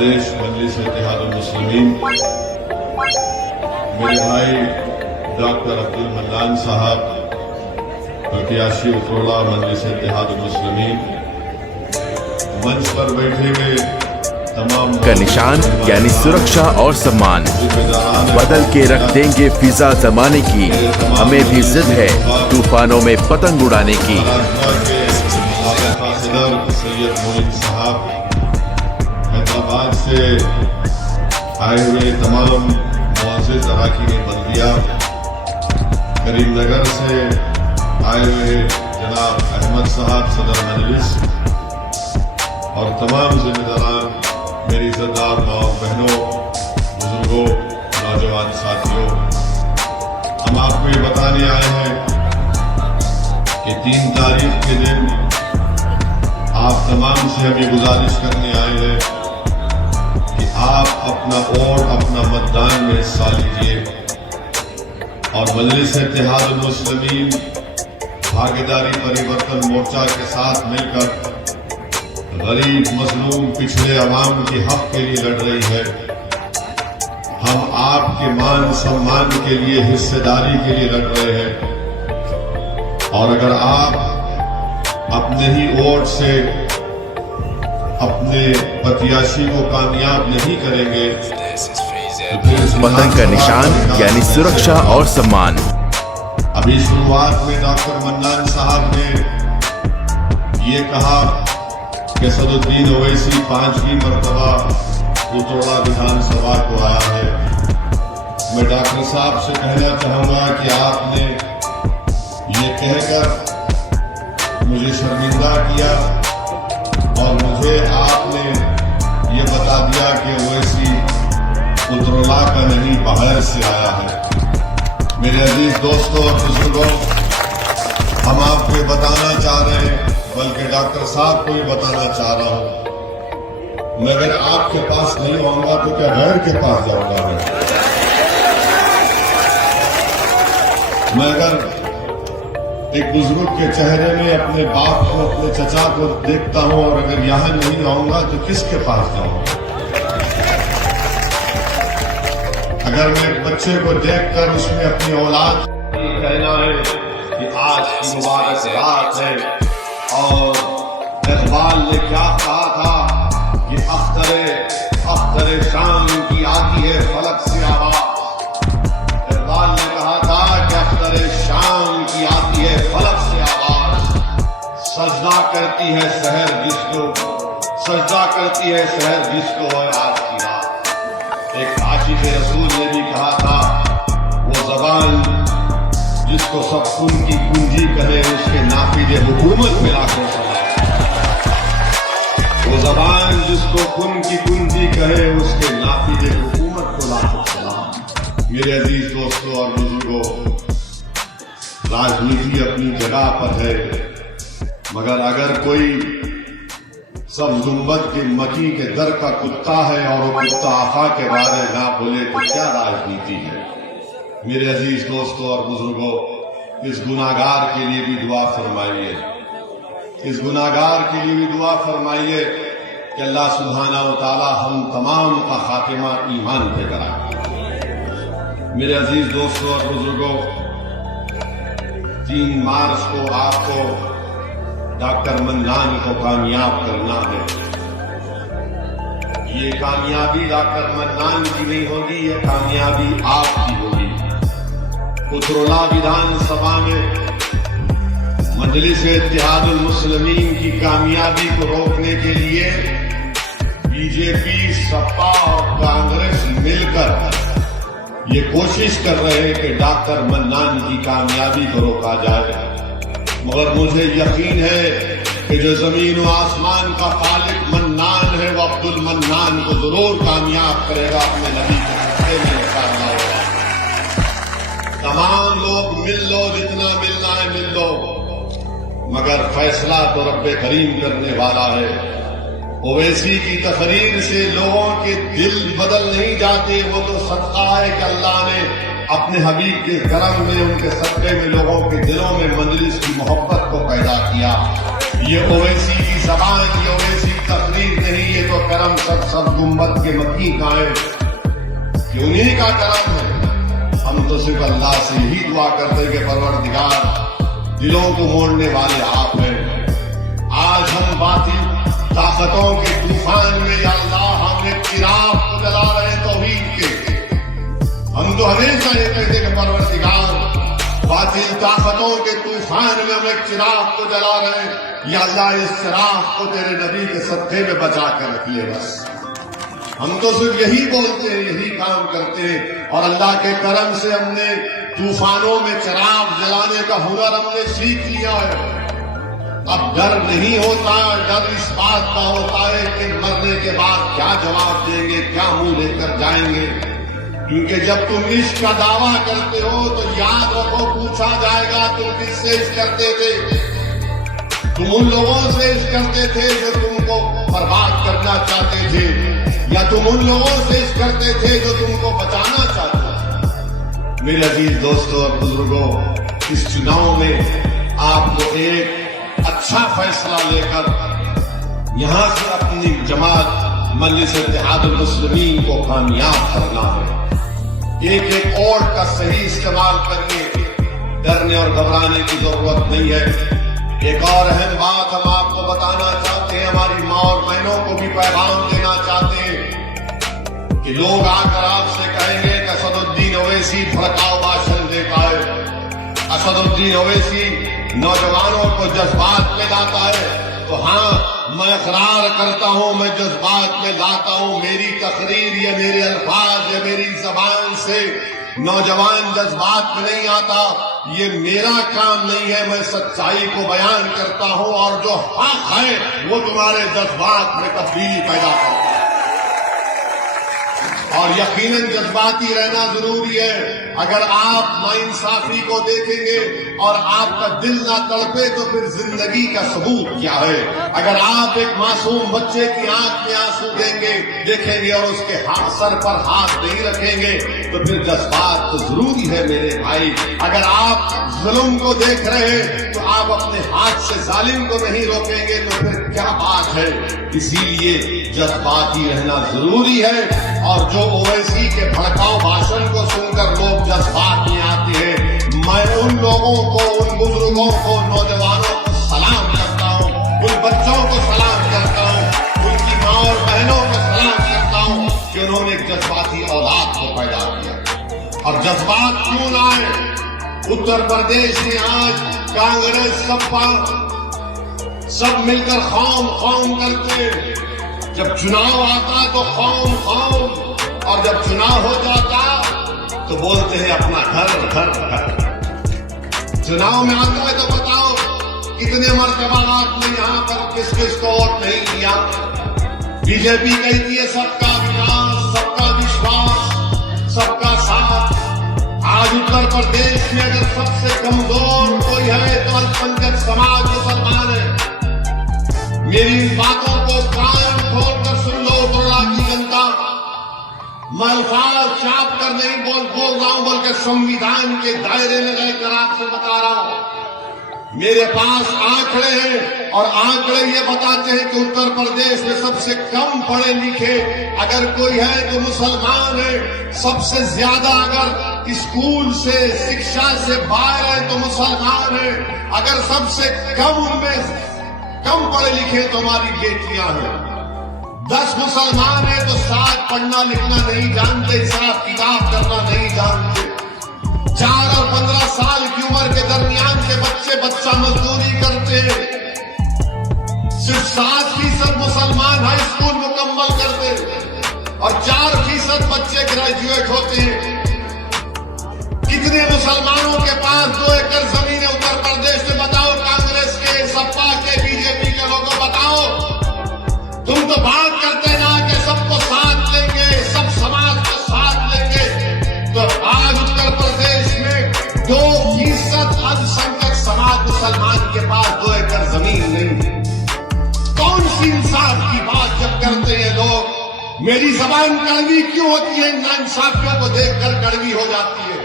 प्रदेश मजलिस इत्तेहादुल मुस्लिमीन, मेरे भाई doctor Abdul mannan साहब, प्रत्याशी उतरोला मजलिस इत्तेहादुल मुस्लिमीन, मंच पर बैठे हुए तमाम का निशान यानी सुरक्षा और सम्मान बदल के रख देंगे फिजा जमाने की। हमें भी जिद है तूफानों में पतंग उड़ाने की। सैयद मोइन साहब, हैदराबाद से आए हुए तमाम मुअज़्ज़िज़ अरकान बल्दिया, करीमनगर से आए हुए जनाब अहमद साहब सदर मजलिस और तमाम जिम्मेदारान, मेरी इज़्ज़तदार माँ बहनों, बुजुर्गों, नौजवान साथियों, हम आपको ये बताने आए हैं कि 3 तारीख के दिन आप तमाम से हम ये गुजारिश करने आए हैं कि आप अपना वोट, अपना मतदान में हिस्सा लीजिए और मजलिस इत्तेहादुल मुस्लिमीन भागीदारी परिवर्तन मोर्चा के साथ मिलकर गरीब, मजलूम, पिछड़े अवाम के हक के लिए लड़ रही है। हम आपके मान सम्मान के लिए, हिस्सेदारी के लिए लड़ रहे हैं और अगर आप अपने ही वोट से अपने प्रत्याशी को कामयाब नहीं करेंगे तो पतंग का निशान यानी सुरक्षा और सम्मान। अभी शुरुआत में डॉक्टर मन्नान साहब ने ये कहा कि सदुद्दीन ओवैसी 5वीं मर्तबा उतरोला विधानसभा को आया है। मैं डॉक्टर साहब से कहना चाहूंगा कि आपने ये कहकर मुझे शर्मिंदा किया और मुझे आपने ये बता दिया कि ओवैसी उतरोला का नहीं, बाहर से आया है। मेरे अजीज दोस्तों और बुजुर्गों, हम आपको ये बताना चाह रहे हैं, बल्कि डॉक्टर साहब को ये बताना चाह रहा हूं, मैं अगर आपके पास नहीं आऊंगा तो क्या गैर के पास जाऊंगा? मैं अगर एक बुजुर्ग के चेहरे में अपने बाप को, अपने चचा को देखता हूं और अगर यहां नहीं आऊंगा तो किसके पास जाऊंगा? अगर मैं एक बच्चे को देखकर उसमें अपनी औलाद कहना है कि आज की मुबारक रात है और इकबाल ने क्या कहा था कि अख्तरे शाम की आती है फलक से आवाज। इकबाल ने कहा था कि अख्तरे शाम की आती है फलक से आवाज, सजदा करती है शहर जिसको है आज की रात। एक आशिक़ रसूल ने भी कहा था, वो ज़बान जिसको सब खून की कुंजी कहे उसके नाफिज़े हुकूमत में लाखों सलाम। वो ज़बान जिसको खून की कुंजी कहे उसके नाफिज़े हुकूमत को लाखों सलाम। मेरे अजीज दोस्तों और बुजुर्गों, राजनीति अपनी जगह पर है, मगर अगर कोई सब गुंबद के मकी के दर का कुत्ता है और वो कुत्ता आका के बारे ना बोले तो क्या राजनीति है? मेरे अजीज दोस्तों और बुजुर्गों, इस गुनाहगार के लिए भी दुआ फरमाइए, इस गुनाहगार के लिए भी दुआ फरमाइए कि अल्लाह सुब्हाना व तआला हम तमाम का खातिमा ईमान पे कराए। मेरे अजीज दोस्तों और बुजुर्गों, 3 मार्च को आपको डॉक्टर मन्नान को कामयाब करना है। ये कामयाबी डॉक्टर मन्नान की नहीं होगी, ये कामयाबी आपकी होगी। उतरोला विधानसभा में मजलिस इत्तेहादुल मुस्लिमीन की कामयाबी को रोकने के लिए बीजेपी, सपा और कांग्रेस मिलकर ये कोशिश कर रहे हैं कि डॉक्टर मन्नान की कामयाबी को रोका जाए। मगर मुझे यकीन है कि जो जमीन व आसमान का खालिक मन्नान है, वो अब्दुल मन्नान को जरूर कामयाब करेगा। अपने नबी के रास्ते में निकालना होगा। तमाम लोग मिल लो, जितना मिलना है मिल लो, मगर फैसला तो रब्बे करीम करने वाला है। ओवैसी की तकरीर से लोगों के दिल बदल नहीं जाते, वो तो सदका है कि अल्लाह ने अपने हबीब के करम में, उनके सदक़े में लोगों के दिलों में मजलिस की मोहब्बत को पैदा किया। ये ओवैसी की जबान, ये ओवैसी की तकरीर नहीं, ये तो करम सब गुम्बद के मक्की का है, ये उन्हीं का करम है। हम तो सिर्फ अल्लाह से ही दुआ करते हैं कि परवरदिगार दिलों को मोड़ने वाले आप हैं। आज हम बातिल ताकतों के तूफान में या अल्लाह हमने चिराग को जला रहे तौहीद के। हम तो हमेशा ये कहते कि परवरदिगार बातिल ताकतों के तूफान में हम एक चिराग को जला रहे हैं, या अल्लाह इस चिराग को तेरे नबी के सत्ते में बचा कर रख ले। बस हम तो सिर्फ यही बोलते हैं, यही काम करते हैं, और अल्लाह के करम से हमने तूफानों में चिराग जलाने का हुनर हमने सीख लिया है। अब डर नहीं होता, डर इस बात का होता है कि मरने के बाद क्या जवाब देंगे, क्या मुंह लेकर जाएंगे। क्योंकि जब तुम इश्क का दावा करते हो तो याद रखो पूछा जाएगा तुम किससे इश्क करते थे। तुम उन लोगों से इश्क करते थे जो तुमको बर्बाद करना चाहते थे, या तुम उन लोगों से इश्क करते थे जो तुमको बचाना चाहते थे। मेरे अजीज दोस्तों और बुजुर्गों, इस चुनाव में आपको एक अच्छा फैसला लेकर यहां से अपनी जमात मजलिस इत्तेहादुल मुस्लिमीन को कामयाब करना है। एक एक वोट का सही इस्तेमाल करिए, डरने और घबराने की जरूरत नहीं है। एक और अहम बात हम आपको बताना चाहते हैं, हमारी माँ और बहनों को भी पैगाम देना चाहते हैं कि लोग आकर आपसे कहेंगे कि असदुद्दीन ओवैसी भड़काऊ भाषण देता है, असदुद्दीन ओवैसी नौजवानों को जज्बात में लाता है। तो हाँ, मैं इकरार करता हूं, मैं जज्बात में लाता हूं। मेरी तकरीर या मेरे अल्फाज या मेरी जबान से नौजवान जज्बात में नहीं आता, ये मेरा काम नहीं है। मैं सच्चाई को बयान करता हूं और जो हक है वो तुम्हारे जज्बात में तब्दीली पैदा करता है। और यकीनन जज्बाती रहना जरूरी है। अगर आप नाइंसाफी को देखेंगे और आपका दिल ना तड़पे तो फिर जिंदगी का सबूत क्या है। अगर आप एक मासूम बच्चे की आंख में आंसू देखेंगे और उसके सर पर हाथ नहीं रखेंगे तो फिर जज्बात तो जरूरी है मेरे भाई। अगर आप जुल्म को देख रहे हैं तो आप अपने हाथ से जालिम को नहीं रोकेंगे तो फिर क्या बात है। इसीलिए जज्बाती रहना जरूरी है। और जो ओवैसी के भड़काऊ भाषण को सुनकर लोग जज्बात में आते हैं, मैं उन लोगों को, उन बुजुर्गों को, नौजवानों को सलाम करता हूं, उन बच्चों को सलाम करता हूं, उनकी माँ और बहनों को सलाम करता हूं कि उन्होंने एक जज्बाती औलाद को पैदा किया। और जज्बात क्यों ना आए। उत्तर प्रदेश में आज कांग्रेस सपा सब मिलकर खौम करते, जब चुनाव आता तो खौम, और जब चुनाव हो जाता तो बोलते हैं अपना घर। चुनाव में आता है तो बताओ कितने मर्तबा आपने यहाँ पर किस को वोट नहीं दिया। बीजेपी कहती है सबका विकास, सबका विश्वास, सबका साथ। आज उत्तर प्रदेश में अगर सबसे कमजोर कोई है तो अल्पसंख्यक समाज मुसलमान है। मेरी इन बातों को कान खोलकर सुन लो उत्तरला की जनता। मैं अल्फाज छाप कर नहीं बोल रहा हूं, बल्कि संविधान के दायरे में रहकर आपसे बता रहा हूं। मेरे पास आंकड़े हैं और आंकड़े ये बताते हैं कि उत्तर प्रदेश में सबसे कम पढ़े लिखे अगर कोई है तो मुसलमान है। सबसे ज्यादा अगर स्कूल से, शिक्षा से बाहर है तो मुसलमान है। अगर सबसे कम उनमें कम पढ़े लिखे तो हमारी बेटियां हैं। 10 मुसलमान हैं तो 7 पढ़ना लिखना नहीं जानते, हिसाब किताब करना नहीं जानते। 4 और 15 साल की उम्र के दरमियान के बच्चा मजदूरी करते हैं। सिर्फ 7% मुसलमान हाई स्कूल मुकम्मल करते और 4% बच्चे ग्रेजुएट होते हैं। कितने मुसलमानों के पास 2 एकड़ जमीन है उत्तर प्रदेश में? बताओ, कांग्रेस के, सपा के, बीजेपी के लोगों बताओ। तुम तो बात करते ना कि सबको साथ लेंगे, सब समाज को साथ लेंगे, तो आज उत्तर प्रदेश में 2% अल्पसंख्यक समाज मुसलमान के पास 2 एकड़ जमीन नहीं। कौन सी इंसाफ की बात जब करते हैं लोग? मेरी जबान कड़वी क्यों होती है? नाइंसाफियों को देखकर कड़वी हो जाती है।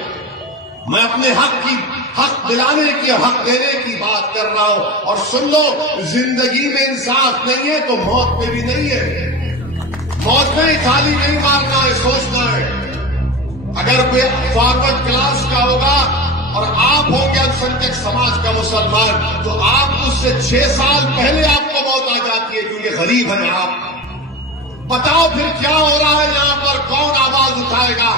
मैं अपने हक दिलाने की, हक देने की बात कर रहा हूं। और सुन लो, जिंदगी में इंसाफ नहीं है तो मौत में भी नहीं है। मौत में थाली नहीं मारना है, सोचना है। अगर कोई फॉरवर्ड क्लास का होगा और आप होंगे अल्पसंख्यक समाज का मुसलमान, तो आप उससे 6 साल पहले आपको मौत आ जाती है, क्योंकि गरीब हैं आप। बताओ फिर क्या हो रहा है यहां पर? कौन आवाज उठाएगा?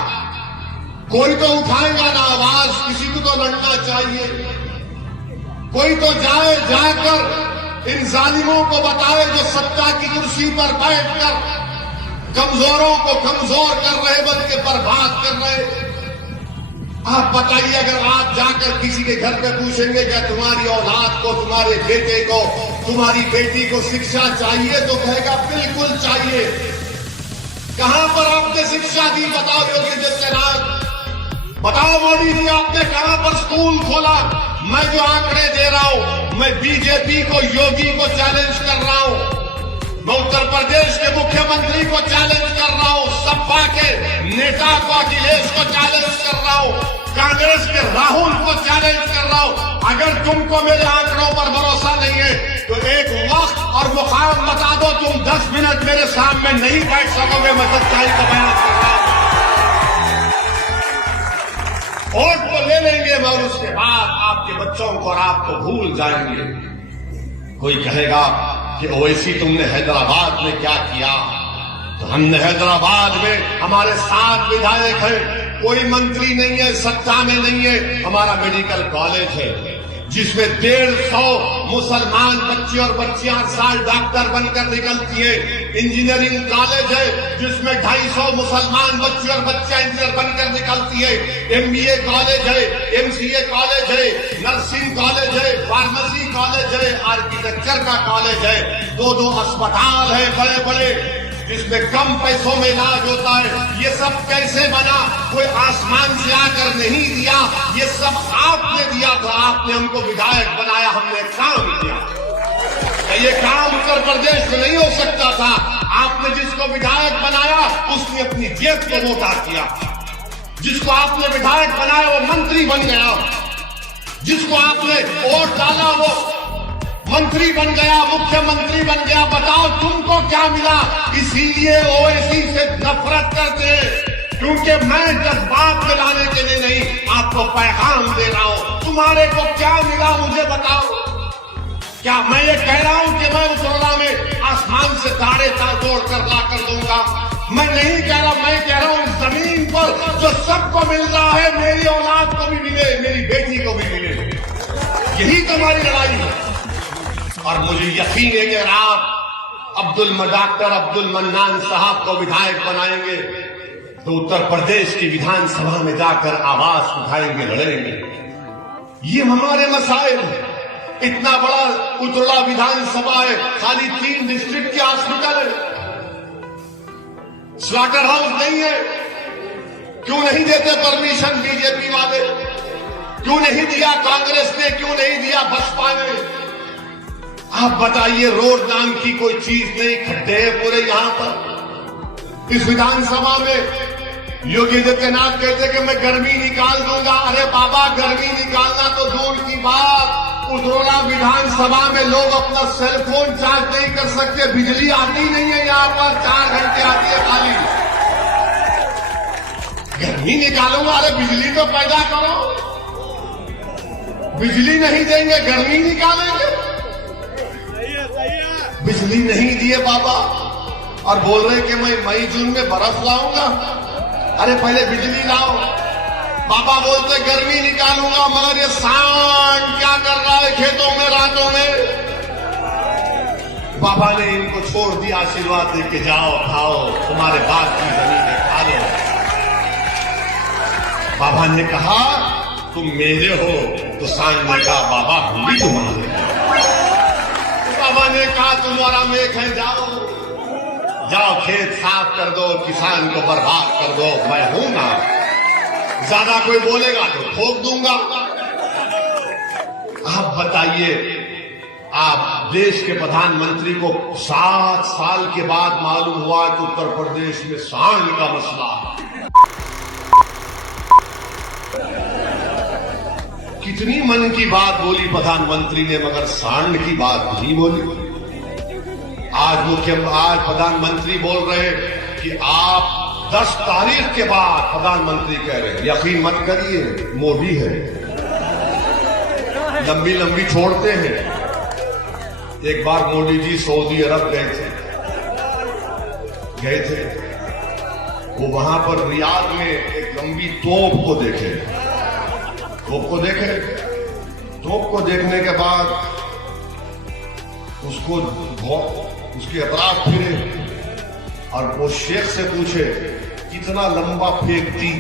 कोई तो उठाएगा ना आवाज, किसी को तो लड़ना चाहिए। कोई तो जाकर इन जालिमों को बताए जो सत्ता की कुर्सी पर बैठकर कमजोरों को कमजोर कर रहे, बल्कि बर्बाद कर रहे। आप बताइए, अगर आप जाकर किसी के घर पे पूछेंगे क्या तुम्हारी औलाद को, तुम्हारे बेटे को, तुम्हारी बेटी को शिक्षा चाहिए, तो कहेगा बिल्कुल चाहिए। कहां पर आपने शिक्षा दी? बताओ योगी आदित्यनाथ, बताओ मोदी जी, आपने कहां पर स्कूल खोला? मैं जो आंकड़े दे रहा हूं, मैं बीजेपी को, योगी को चैलेंज कर रहा हूं। मैं उत्तर प्रदेश के मुख्यमंत्री को चैलेंज कर रहा हूं, सपा के नेता को, अखिलेश को चैलेंज कर रहा हूं, कांग्रेस के राहुल को चैलेंज कर रहा हूं। अगर तुमको मेरे आंकड़ों पर भरोसा नहीं है तो एक वक्त और मुकाम बता दो, तुम 10 मिनट मेरे सामने नहीं बैठ सकोगे। मैं सच्चाई का बयान कर रहा हूं। वोट तो ले लेंगे, मगर उसके बाद आपके बच्चों को और आपको भूल जाएंगे। कोई कहेगा कि ओवैसी तुमने हैदराबाद में क्या किया? तो हमने हैदराबाद में, हमारे 7 विधायक हैं, कोई मंत्री नहीं है, सत्ता में नहीं है। हमारा मेडिकल कॉलेज है जिसमें 150 मुसलमान बच्चे और बच्चियां हर साल डॉक्टर बनकर निकलती है। इंजीनियरिंग कॉलेज है जिसमें 250 मुसलमान बच्चे और बच्चियां इंजीनियर बनकर निकलती है। MBA कॉलेज है, MCA कॉलेज है, नर्सिंग कॉलेज है, फार्मेसी कॉलेज है, आर्किटेक्चर का कॉलेज है। 2 अस्पताल है बड़े बड़े, जिसमें कम पैसों में इलाज होता है। ये सब कैसे बना? कोई आसमान से आकर नहीं दिया, ये सब आपने दिया था। आपने हमको विधायक बनाया, हमने काम किया। ये काम उत्तर प्रदेश में नहीं हो सकता था। आपने जिसको विधायक बनाया उसने अपनी जेब को मोटा किया। जिसको आपने विधायक बनाया वो मंत्री बन गया। जिसको आपने वोट डाला वो मंत्री बन गया, मुख्यमंत्री बन गया। बताओ तुमको क्या मिला? इसीलिए ओवैसी से नफरत करते हैं, क्योंकि मैं जज्बात में लाने के लिए नहीं, आपको पैगाम दे रहा हूं। तुम्हारे को क्या मिला मुझे बताओ। क्या मैं ये कह रहा हूं कि मैं उत्तरला में आसमान से तारे तोड़ कर ला कर दूंगा? मैं नहीं कह रहा, मैं कह रहा हूं जमीन पर जो सबको मिल रहा है, मेरी औलाद को भी मिले, मेरी बेटी को भी मिले। यही तुम्हारी लड़ाई है। और मुझे यकीन है कि अगर आप डॉक्टर अब्दुल मन्नान साहब को विधायक बनाएंगे तो उत्तर प्रदेश की विधानसभा में जाकर आवाज उठाएंगे, लड़ेंगे। ये हमारे मसाइल। इतना बड़ा उतरला विधानसभा है, खाली 3 डिस्ट्रिक्ट के हॉस्पिटल है, स्लॉटर हाउस नहीं है। क्यों नहीं देते परमिशन बीजेपी वाले? क्यों नहीं दिया कांग्रेस ने? क्यों नहीं दिया बसपा ने? आप बताइए, रोड नाम की कोई चीज नहीं, खड्डे पूरे यहां पर। इस विधानसभा में योगी आदित्यनाथ कहते कि मैं गर्मी निकाल दूंगा। अरे बाबा, गर्मी निकालना तो दूर की बात, उतरौला विधानसभा में लोग अपना सेलफोन चार्ज नहीं कर सकते, बिजली आती नहीं है यहां पर, 4 घंटे आती है खाली। गर्मी निकालूंगा? अरे बिजली तो पैदा करो। बिजली नहीं देंगे, गर्मी निकालेंगे? बिजली नहीं दिए बाबा, और बोल रहे कि मैं मई जून में बर्फ लाऊंगा। अरे पहले बिजली लाओ। बाबा बोलते गर्मी निकालूंगा, मगर ये सांड क्या कर रहा है खेतों में रातों में? बाबा ने इनको छोड़ दिया, आशीर्वाद दे के जाओ, खाओ, तुम्हारे बाप की जमीन खा लो। बाबा ने कहा तुम मेरे हो, तो सांड ने कहा बाबा हम भी तुम्हारे। बाबा ने कहा तुम्हारा मेघ है, जाओ खेत साफ कर दो, किसान को बर्बाद कर दो, मैं हूं ना। ज्यादा कोई बोलेगा तो ठोक दूंगा। आप बताइए, आप देश के प्रधानमंत्री को 7 साल के बाद मालूम हुआ कि उत्तर प्रदेश में सांड का मसला है। कितनी मन की बात बोली प्रधानमंत्री ने, मगर सांड की बात नहीं बोली। आज प्रधानमंत्री बोल रहे हैं कि आप 10 तारीख के बाद प्रधानमंत्री कह रहे हैं। यकीन मत करिए, मोदी है, लंबी लंबी छोड़ते हैं। एक बार मोदी जी सऊदी अरब गए थे, वो वहां पर रियाद में एक लंबी तोप को देखे। तोप को देखने के बाद उसके अतराफ फिरे और वो शेख से पूछे कितना लंबा फेंकती।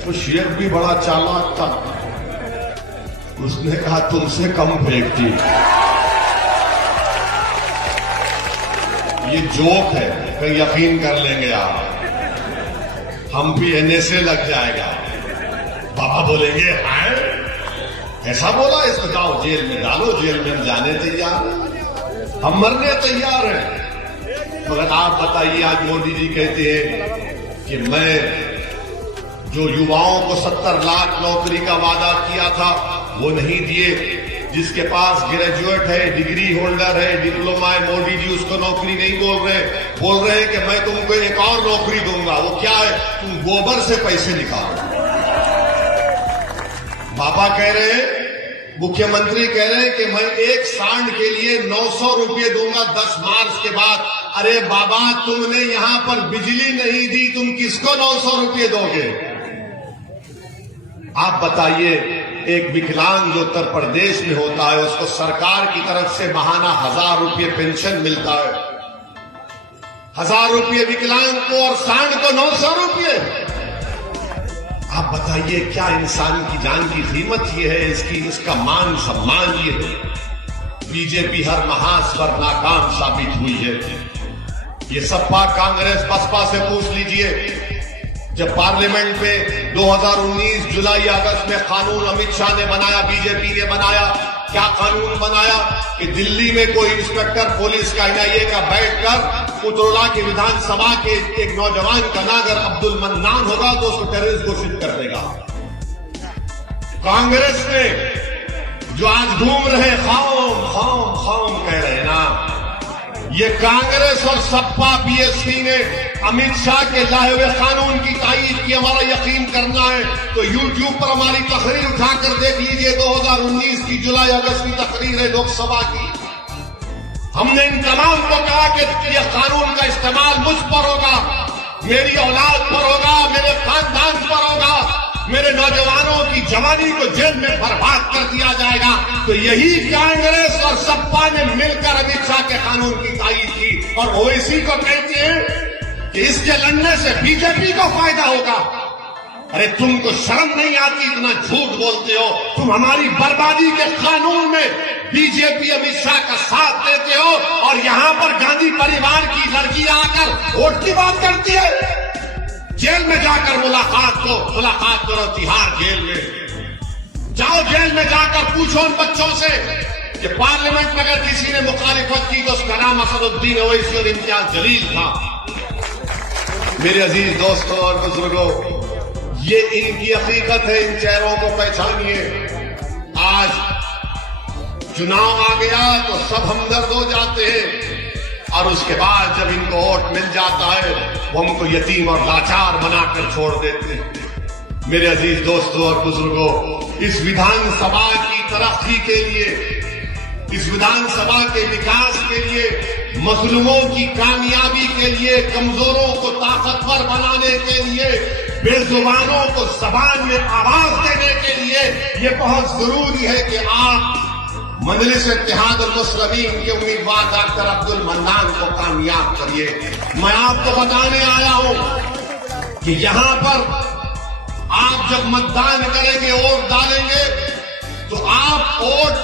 तो शेख भी बड़ा चालाक था, उसने कहा तुमसे कम फेंकती। ये जोक है, कहीं यकीन कर लेंगे आप, हम भी एनएसए लग जाएगा। बाबा बोलेंगे हैं ऐसा बोला, इसको जाओ जेल में डालो, जेल में हम जाने तैयार हैं, हम मरने तैयार हैं। मगर आप बताइए, आज मोदी जी कहते हैं कि मैं जो युवाओं को 70 लाख नौकरी का वादा किया था वो नहीं दिए। जिसके पास ग्रेजुएट है, डिग्री होल्डर है, डिप्लोमा है, मोदी जी उसको नौकरी नहीं बोल रहे हैं कि मैं तुमको एक और नौकरी दूंगा। वो क्या है? तुम गोबर से पैसे निकालो। बाबा कह रहे हैं, मुख्यमंत्री कह रहे हैं कि मैं एक सांड के लिए 900 रुपये दूंगा 10 मार्च के बाद। अरे बाबा, तुमने यहां पर बिजली नहीं दी, तुम किसको 900 रुपये दोगे? आप बताइए, एक विकलांग जो उत्तर प्रदेश में होता है उसको सरकार की तरफ से महाना 1000 रुपये पेंशन मिलता है। 1000 रुपये विकलांग को और सांड को 900 रुपये। आप बताइए, क्या इंसान की जान की कीमत ये है, इसका मान सम्मान ये है। बीजेपी हर महाज पर नाकाम साबित हुई है। ये सपा, कांग्रेस, बसपा से पूछ लीजिए, जब पार्लियामेंट में 2019 जुलाई अगस्त में कानून अमित शाह ने बनाया, बीजेपी ने बनाया, क्या कानून बनाया कि दिल्ली में कोई इंस्पेक्टर पुलिस का, एनआईए का बैठकर उतरौला की विधानसभा के एक नौजवान का नाम अगर अब्दुल मन्नान होगा तो उसको टेररिस्ट घोषित कर देगा। कांग्रेस ने जो आज घूम रहे खाम कह रहे ना, ये कांग्रेस और सपा बीएसपी ने अमित शाह के लाए हुए कानून की तायीद की। हमारा यकीन करना है तो यूट्यूब पर हमारी तकरीर उठाकर देख लीजिए, 2019 की जुलाई अगस्त की तकरीर है लोकसभा की। हमने इन तमाम को कहा कि यह कानून का इस्तेमाल मुझ पर होगा, मेरी औलाद पर होगा, मेरे खानदान पर होगा, मेरे नौजवानों की जवानी को जेल में बर्बाद कर दिया जाएगा। तो यही कांग्रेस और सपा ने मिलकर अमित शाह के कानून की तायीद की और ओवैसी को कहते हैं कि इसके लड़ने से बीजेपी को फायदा होगा। अरे तुमको शर्म नहीं आती, इतना झूठ बोलते हो। तुम हमारी बर्बादी के कानून में बीजेपी अमित शाह का साथ देते हो और यहां पर गांधी परिवार की लड़कियां आकर वोट की बात करती है। जेल में जाकर मुलाकात करो, तिहाड़ जेल में जाओ, जेल में जाकर पूछो उन बच्चों से कि पार्लियामेंट में अगर किसी ने मुखालिफत की तो उसका नाम असदुद्दीन ओवैसी और इम्तियाज जलील था। मेरे अजीज दोस्तों और बुजुर्गों, ये इनकी हकीकत है, इन चेहरों को पहचानिए। आज चुनाव आ गया तो सब हमदर्द हो जाते हैं और उसके बाद जब इनको वोट मिल जाता है वो हमको यतीम और लाचार बनाकर छोड़ देते हैं। मेरे अजीज दोस्तों और बुजुर्गों, इस विधानसभा की तरक्की के लिए, इस विधानसभा के विकास के लिए, मजलूमों की कामयाबी के लिए, कमजोरों को ताकतवर बनाने के लिए, बेजुबानों को जबान में आवाज देने के लिए ये बहुत जरूरी है कि आप मजलिस इत्तेहाद और मुस्लिमीन के उम्मीदवार डॉक्टर अब्दुल मन्नान को कामयाब करिए। मैं आपको बताने आया हूं कि यहां पर आप जब मतदान करेंगे, वोट डालेंगे, तो आप वोट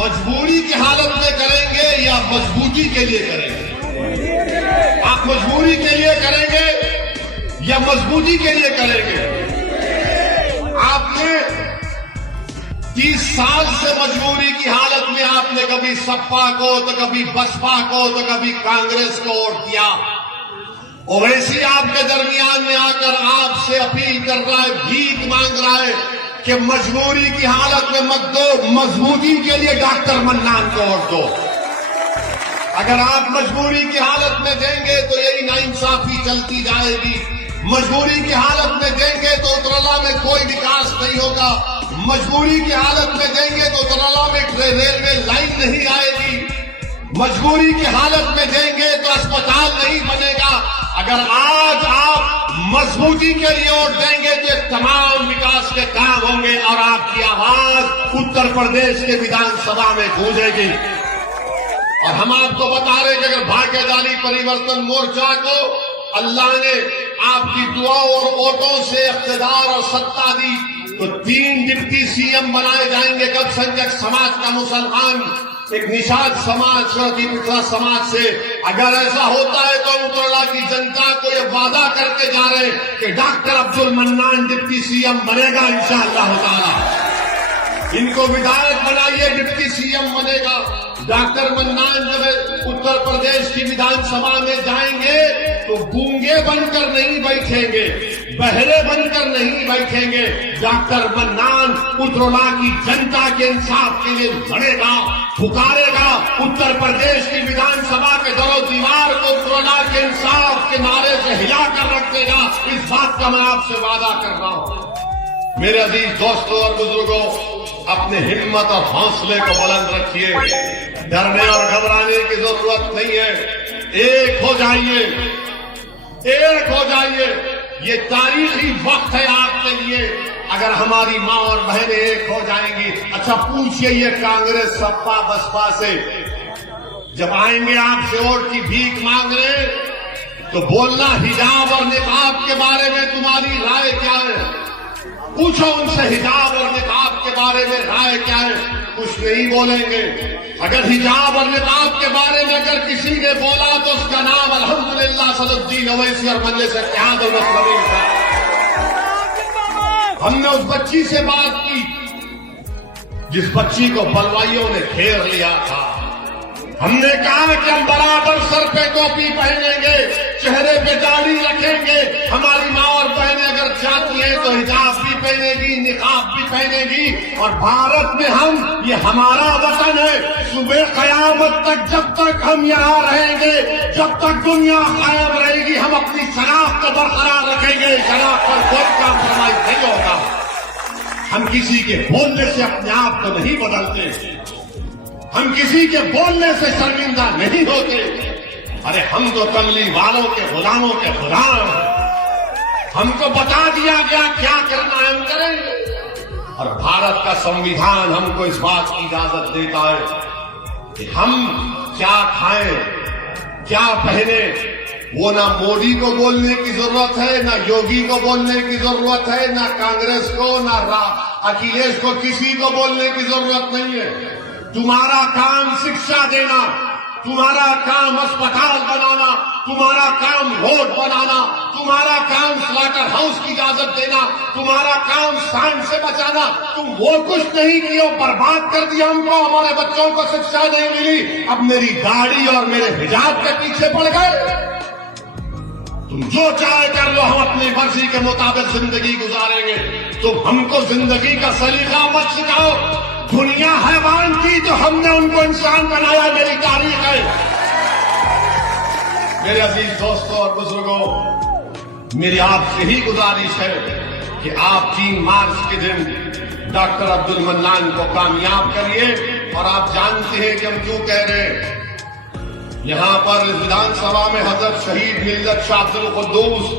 मजबूरी की हालत में करेंगे या मजबूती के लिए करेंगे? आप मजबूरी के लिए करेंगे या मजबूती के लिए करेंगे? आपने 30 साल से मजबूरी की हालत में आपने कभी सपा को, तो कभी बसपा को, तो कभी कांग्रेस को वोट दिया। ओवैसी आपके दरमियान में आकर आपसे अपील कर रहा है, भीख मांग रहा है कि मजबूरी की हालत में मत दो, मजबूती के लिए डॉक्टर मन्नान को वोट दो। अगर आप मजबूरी की हालत में देंगे तो यही नाइंसाफी चलती जाएगी। मजबूरी की हालत में देंगे तो उतरला में कोई विकास नहीं होगा। मजबूरी की हालत में देंगे तो उतरला में रेलवे लाइन नहीं आएगी। मजबूरी की हालत में देंगे तो अस्पताल नहीं बनेगा। अगर आज आप मजबूती के लिए वोट देंगे तो तमाम विकास के काम होंगे और आपकी आवाज उत्तर प्रदेश के विधानसभा में गूंजेगी। और हम आपको बता रहे कि अगर भाग्यशाली परिवर्तन मोर्चा को अल्लाह ने आपकी दुआओं और वोटों से इख्तिदार और सत्ता दी तो 3 डिप्टी सीएम बनाए जाएंगे। अल्पसंख्यक समाज का मुसलमान, एक निषाद समाज, पिछड़ा समाज से। अगर ऐसा होता है तो उतरला की जनता को यह वादा करके जा रहे हैं कि doctor Abdul mannan deputy CM बनेगा इंशाअल्लाह ताला। इनको विधायक बनाइए, डिप्टी सीएम बनेगा। डॉक्टर मन्नान जब उत्तर प्रदेश की विधानसभा में जाएंगे तो गूंगे बनकर नहीं बैठेंगे, बहरे बनकर नहीं बैठेंगे। डॉक्टर मन्नान उत्तरला की जनता के इंसाफ के लिए लड़ेगा, पुकारेगा। उत्तर प्रदेश की विधानसभा के दरो दीवार को उत्तरला के इंसाफ के नारे से हिलाकर रख देगा। इस बात का मैं आपसे वादा कर रहा हूं। मेरे अजीज दोस्तों और बुजुर्गों, अपने हिम्मत और हौसले को बुलंद रखिए। डरने और घबराने की जरूरत नहीं है। एक हो जाइए, एक हो जाइए। ये तारीखी वक्त है आपके लिए। अगर हमारी माँ और बहनें एक हो जाएंगी, अच्छा पूछिए ये कांग्रेस सपा बसपा से, जब आएंगे आपसे वोट की भीख मांगने तो बोलना हिजाब और निकाब के बारे में तुम्हारी राय क्या है। पूछो उनसे हिजाब और निकाब के बारे में राय क्या है, कुछ नहीं बोलेंगे। अगर हिजाब और निकाब के बारे में अगर किसी ने बोला तो उसका नाम अल्हम्दुलिल्लाह सदुद्दीन ओवैसी और मजलिस इत्तेहाद उल मुस्लिमीन था। हमने उस बच्ची से बात की जिस बच्ची को बलवाइयों ने घेर लिया था। हमने कहा कि हम बराबर सर पे टोपी पहनेंगे, चेहरे पे दाढ़ी रखेंगे। हमारी माँ और बहनें अगर चाहती हैं तो हिजाब भी पहनेगी, निकाब भी पहनेगी। और भारत में हम, ये हमारा वतन है। सुबह कयामत तक जब तक हम यहाँ रहेंगे, जब तक दुनिया कायम रहेगी, हम अपनी शनाख्त को बरकरार रखेंगे। शनाख्त पर कोई कॉम्प्रोमाइज नहीं होगा। हम किसी के बोलने से अपने आप को नहीं बदलते, हम किसी के बोलने से शर्मिंदा नहीं होते। अरे हम तो कमली वालों के गुलामों के गुलाम हैं। हमको बता दिया गया क्या करना है, हम करेंगे। और भारत का संविधान हमको इस बात की इजाजत देता है कि हम क्या खाएं, क्या पहने। वो ना मोदी को बोलने की जरूरत है, ना योगी को बोलने की जरूरत है, ना कांग्रेस को, ना अखिलेश को, किसी को बोलने की जरूरत नहीं है। तुम्हारा काम शिक्षा देना, तुम्हारा काम अस्पताल बनाना, तुम्हारा काम रोड बनाना, तुम्हारा काम स्लॉटर हाउस की इजाजत देना, तुम्हारा काम सांड से बचाना। तुम वो कुछ नहीं किया, बर्बाद कर दिया हमको। हमारे बच्चों को शिक्षा नहीं मिली, अब मेरी गाड़ी और मेरे हिजाब के पीछे पड़ गए। तुम जो चाहे कर लो, हम अपनी मर्जी के मुताबिक जिंदगी गुजारेंगे। तुम हमको जिंदगी का सलीका मत सिखाओ। दुनिया हैवान थी तो हमने उनको इंसान बनाया, मेरी तारीख है। मेरे अजीज दोस्तों और बुजुर्गों, मेरी आपसे ही गुजारिश है कि आप 3 मार्च के दिन डॉक्टर अब्दुल मन्नान को कामयाब करिए। और आप जानते हैं कि हम क्यों कह रहे हैं। यहां पर विधानसभा में हजरत शहीद मिल्लत शाह अब्दुल कुद्दूस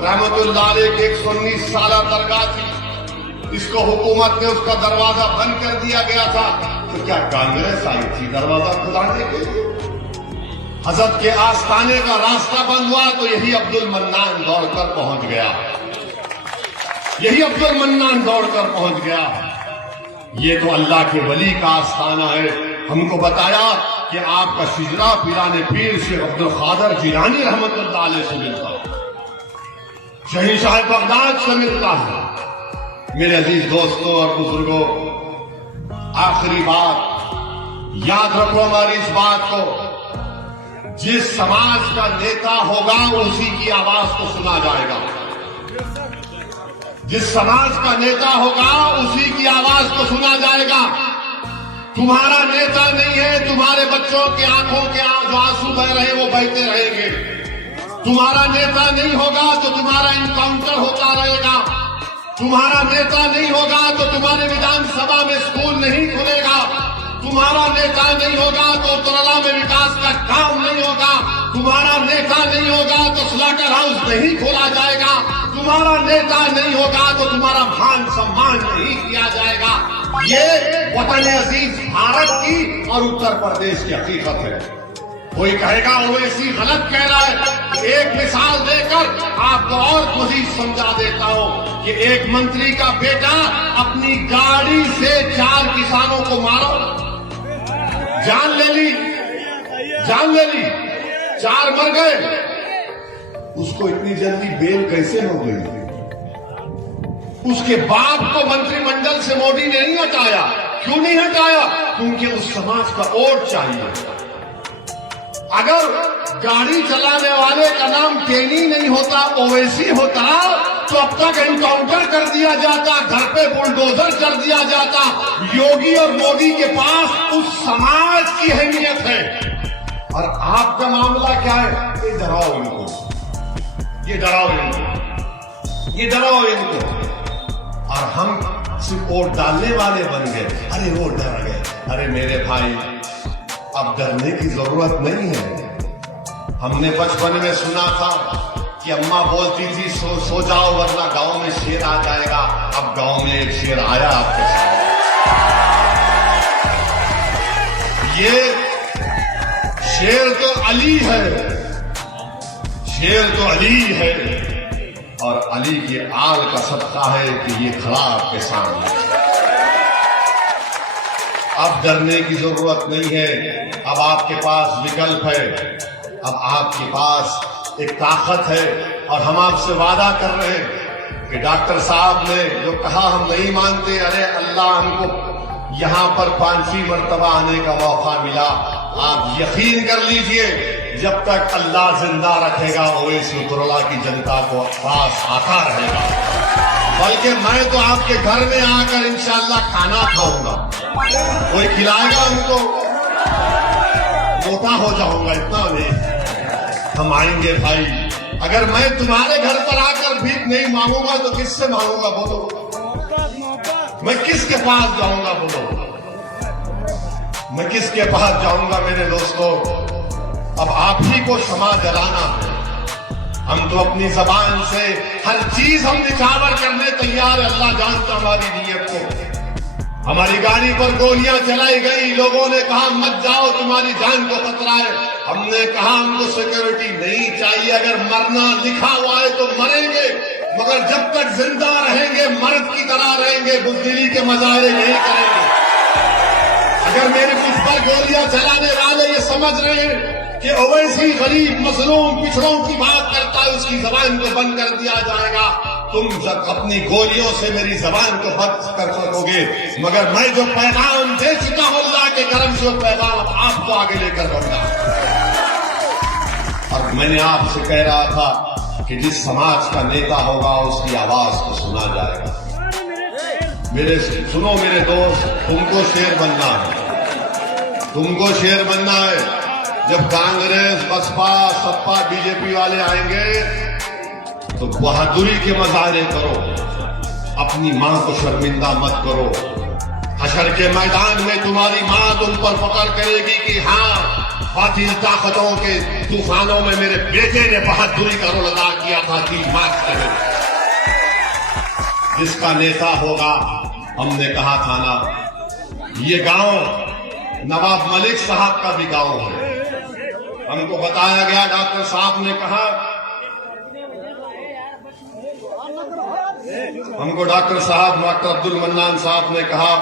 रहमतुल्लाह अलैह की 119 साला दरगाह थी। इसको हुकूमत ने उसका दरवाजा बंद कर दिया गया था, तो क्या कांग्रेस आई थी दरवाजा खुलाने के लिए? हजरत के आस्थाने का रास्ता बंद हुआ तो यही अब्दुल मन्नान दौड़कर पहुंच गया। यही अब्दुल मन्नान दौड़कर पहुंच गया। ये तो अल्लाह के वली का आस्थाना है। हमको बताया कि आपका शिजरा पिराने पीर शेख अब्दुल कादिर जिलानी रहमतुल्लाह अलैह से मिलता है, शहंशाह बगदाद से मिलता है। मेरे अजीज दोस्तों और बुजुर्गों, आखिरी बात याद रखो हमारी इस बात को। जिस समाज का नेता होगा उसी की आवाज को सुना जाएगा। जिस समाज का नेता होगा उसी की आवाज को सुना जाएगा। तुम्हारा नेता नहीं है, तुम्हारे बच्चों के आंखों के जो आंसू बह रहे वो बहते रहेंगे। तुम्हारा नेता नहीं होगा तो तुम्हारा इनकाउंटर होता रहेगा। तुम्हारा नेता नहीं होगा तो तुम्हारे विधानसभा में स्कूल नहीं खुलेगा। तुम्हारा नेता नहीं होगा तो उत्तरला में विकास का काम नहीं होगा। तुम्हारा नेता नहीं होगा तो स्लॉटर हाउस नहीं खोला जाएगा। तुम्हारा नेता नहीं होगा तो तुम्हारा मान सम्मान नहीं किया जाएगा। ये वतन अजीज भारत की और उत्तर प्रदेश की हकीकत है। कोई कहेगा ओवैसी गलत कह रहा है। एक मिसाल देकर आपको और मजीद समझा देता हूं कि एक मंत्री का बेटा अपनी गाड़ी से 4 किसानों को मारो, जान ले ली, 4 मर गए। उसको इतनी जल्दी बेल कैसे हो गई? उसके बाप को मंत्रिमंडल से मोदी ने नहीं हटाया। क्यों नहीं हटाया? क्योंकि उस समाज का वोट चाहिए। अगर गाड़ी चलाने वाले का नाम टेनी नहीं होता, ओवैसी होता, तो अब तक एनकाउंटर कर दिया जाता, घर पे बुलडोजर कर दिया जाता। योगी और मोदी के पास उस समाज की अहमियत है। और आपका मामला क्या है? ये डराओ इनको, ये डराओ इनको, ये डराओ इनको। और हम सिर्फ वोट डालने वाले बन गए। अरे वो डर गए। अरे मेरे भाई, अब डरने की जरूरत नहीं है। हमने बचपन में सुना था कि अम्मा बोलती थी सो जाओ वरना गांव में शेर आ जाएगा। अब गांव में एक शेर आया आपके सामने। ये शेर तो अली है, शेर तो अली है। और अली के आल का सदका है कि ये खड़ा आपके सामने। अब डरने की जरूरत नहीं है। अब आपके पास विकल्प है, अब आपके पास एक ताकत है। और हम आपसे वादा कर रहे हैं कि डॉक्टर साहब ने जो कहा हम नहीं मानते। अरे अल्लाह हमको यहां पर 5वीं मर्तबा आने का मौका मिला। आप यकीन कर लीजिए, जब तक अल्लाह जिंदा रखेगा ओवैसी उत्तरला की जनता को पास आता रहेगा। बल्कि मैं तो आपके घर में आकर इंशाअल्लाह खाना खाऊंगा। कोई खिलाएगा उनको, मोटा हो जाऊंगा, इतना नहीं। हम आएंगे भाई। अगर मैं तुम्हारे घर पर आकर भीख नहीं मांगूंगा तो किससे मांगूंगा बोलो? मैं किसके पास जाऊंगा बोलो? मैं किसके पास जाऊंगा मेरे दोस्तों? अब आप ही को क्षमा दिलाना है। हम तो अपनी जबान से हर चीज हम निछावर करने तैयार है। अल्लाह जानता हमारी नीयत को। हमारी गाड़ी पर गोलियां चलाई गई, लोगों ने कहा मत जाओ, तुम्हारी जान को खतरा है। हमने कहा हमको सिक्योरिटी नहीं चाहिए। अगर मरना लिखा हुआ है तो मरेंगे, मगर जब तक जिंदा रहेंगे मर्द की तरह रहेंगे, बुज़दिली के मजारे नहीं करेंगे। अगर मेरे मुझ पर गोलियां चलाने वाले ये समझ रहे हैं कि ओवैसी गरीब मजलूम पिछड़ों की बात करता है, उसकी जबान को बंद कर दिया जाएगा, तुम जब अपनी गोलियों से मेरी जबान को बंद कर सकोगे। मगर मैं जो पैगाम दे चुका हूं अल्लाह के करम से, वो पैगाम आपको आगे लेकर रहूंगा। और मैंने आपसे कह रहा था कि जिस समाज का नेता होगा उसकी आवाज को सुना जाएगा। मेरे सुनो मेरे दोस्त, तुमको शेर बनना है, तुमको शेर बनना है। जब कांग्रेस बसपा सपा बीजेपी वाले आएंगे तो बहादुरी के मजारे करो, अपनी मां को शर्मिंदा मत करो। हशर के मैदान में तुम्हारी मां तुम पर फख्र करेगी कि हाँ, बातिल ताकतों के तूफानों में मेरे बेटे ने बहादुरी का रोल अदा किया था। 3 मार्च के दिन जिसका नेता होगा, हमने कहा था ना, ये गांव नवाब मलिक साहब का भी गांव है। हमको बताया गया, डॉक्टर साहब ने कहा, हमको डॉक्टर अब्दुल मन्नान साहब ने कहा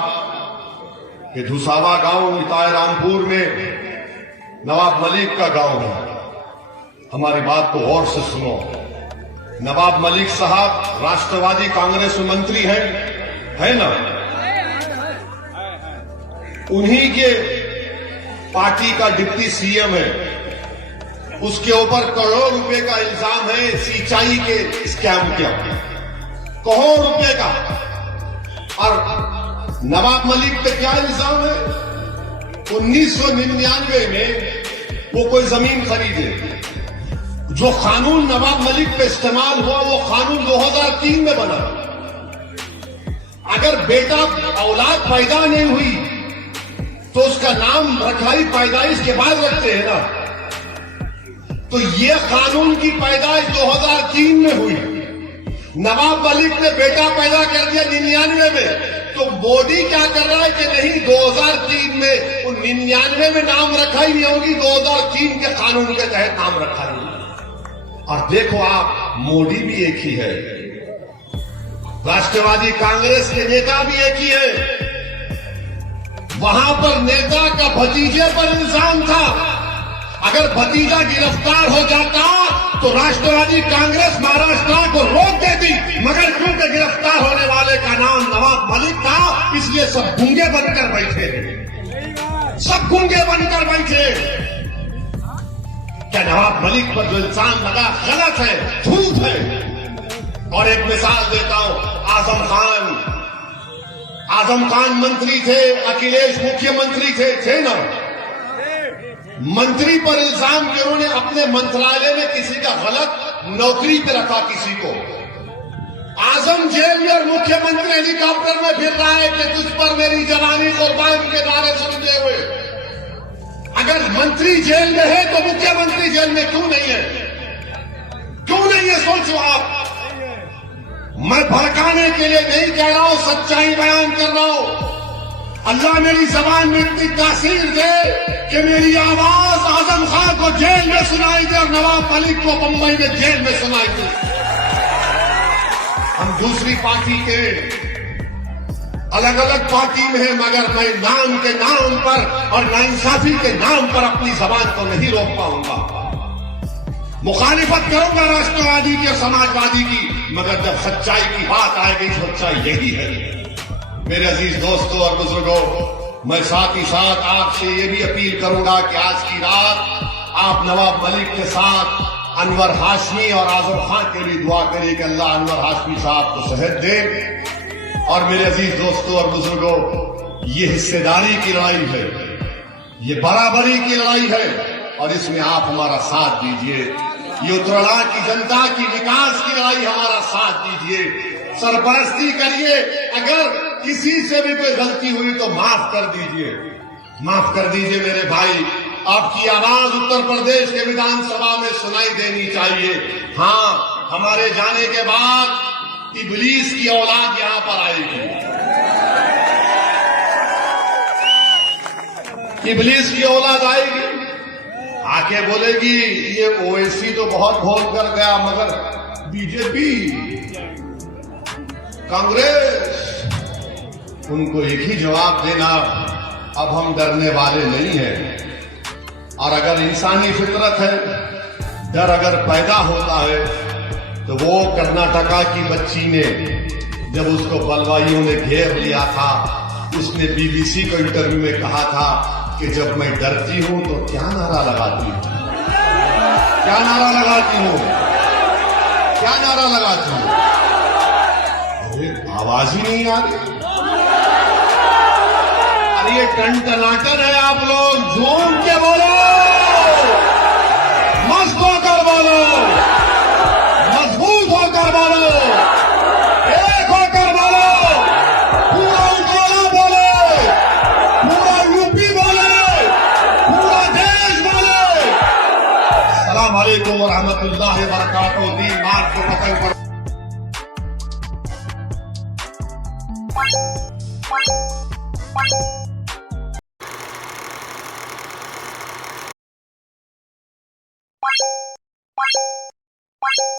कि धुसावा गांव मिताए रामपुर में नवाब मलिक का गांव है। हमारी बात को गौर से सुनो। नवाब मलिक साहब राष्ट्रवादी कांग्रेस में मंत्री है ना? उन्हीं के पार्टी का डिप्टी सीएम है। उसके ऊपर करोड़ों रुपए का इल्जाम है सिंचाई के स्कैम के ऊपर, करोड़ों रुपए का। और नवाब मलिक पे क्या इल्जाम है? 1999 में वो कोई जमीन खरीदे, जो कानून नवाब मलिक पे इस्तेमाल हुआ वो कानून 2003 में बना। अगर बेटा औलाद पैदा नहीं हुई तो उसका नाम रखाई पैदाइश के बाद रखते हैं ना। तो ये कानून की पैदाइश 2003 में हुई, नवाब मलिक ने बेटा पैदा कर दिया 99 में। तो मोदी क्या कर रहा है कि नहीं 2003 में, 99 में नाम रखा ही नहीं होगी, 2003 के कानून के तहत नाम रखा ही नहीं। और देखो आप, मोदी भी एक ही है, राष्ट्रवादी कांग्रेस के नेता भी एक ही है। वहां पर नेता का भतीजे पर इल्जाम था, अगर भतीजा गिरफ्तार हो जाता तो राष्ट्रवादी कांग्रेस महाराष्ट्र को रोक देती, मगर क्योंकि गिरफ्तार होने वाले का नाम नवाब मलिक था, इसलिए सब गूंगे बनकर बैठे, सब गूंगे बनकर बैठे। क्या नवाब मलिक पर जो इल्जाम लगा गलत है, झूठ है। और एक मिसाल देता हूं, आजम खान मंत्री थे, अखिलेश मुख्यमंत्री थे ना। मंत्री पर इल्जाम कि उन्होंने अपने मंत्रालय में किसी का गलत नौकरी पे रखा किसी को। आजम जेल में और मुख्यमंत्री हेलीकॉप्टर में फिर रहा है कि तुझ पर मेरी जवानी कुर्बान के नारे सुनते हुए। अगर मंत्री जेल में है तो मुख्यमंत्री जेल में क्यों नहीं है? क्यों नहीं है, सोचो आप। मैं भड़काने के लिए नहीं कह रहा हूं, सच्चाई बयान कर रहा हूं। अल्लाह मेरी जबान में इतनी तासीर दे कि मेरी आवाज आजम खान को जेल में सुनाई दे और नवाब मलिक को बंबई में जेल में सुनाई दे। हम दूसरी पार्टी के अलग अलग पार्टी में हैं, मगर मैं नाम के नाम पर और नाइंसाफी के नाम पर अपनी जबान को नहीं रोक पाऊंगा। मुखालिफत करूंगा राष्ट्रवादी की और समाजवादी की, मगर जब सच्चाई की बात आएगी, सच्चाई यही है। मेरे अजीज दोस्तों और बुजुर्गों, मैं साथ ही साथ आपसे ये भी अपील करूंगा कि आज की रात आप नवाब मलिक के साथ अनवर हाशमी और आजम खान के लिए दुआ करिए कि अल्लाह अनवर हाशमी साहब को सेहत दे। और मेरे अजीज दोस्तों और बुजुर्गों, ये हिस्सेदारी की लड़ाई है, ये बराबरी की लड़ाई है, और इसमें आप हमारा साथ दीजिए। ये उत्तराखंड की जनता की विकास की लड़ाई, हमारा साथ दीजिए, सरपरस्ती करिए। अगर किसी से भी कोई गलती हुई तो माफ कर दीजिए, माफ कर दीजिए मेरे भाई। आपकी आवाज उत्तर प्रदेश के विधानसभा में सुनाई देनी चाहिए। हाँ, हमारे जाने के बाद इबलीस की औलाद यहां पर आएगी, इबलीस की औलाद आएगी, आके बोलेगी ये ओवैसी तो बहुत भोल कर गया, मगर बीजेपी कांग्रेस उनको एक ही जवाब देना, अब हम डरने वाले नहीं हैं। और अगर इंसानी फितरत है, डर अगर पैदा होता है, तो वो कर्नाटका की बच्ची ने जब उसको बलवाइयों ने घेर लिया था, उसने बीबीसी को इंटरव्यू में कहा था कि जब मैं डरती हूं तो क्या नारा लगाती हूं, क्या नारा लगाती हूं, क्या नारा लगाती हूं। अरे आवाज ही नहीं आ रही। अरे ये टनटनाटन है, आप लोग झूम के बोलो, मस्त होकर बोलो, मजबूत होकर बोलो, एक होकर बोलो, पूरा उजाला बोले, पूरा यूपी बोले, पूरा देश बोले। अस्सलाम वालेकुम व रहमतुल्लाहि व बरकातहू। 3 मार्च को पतंग पर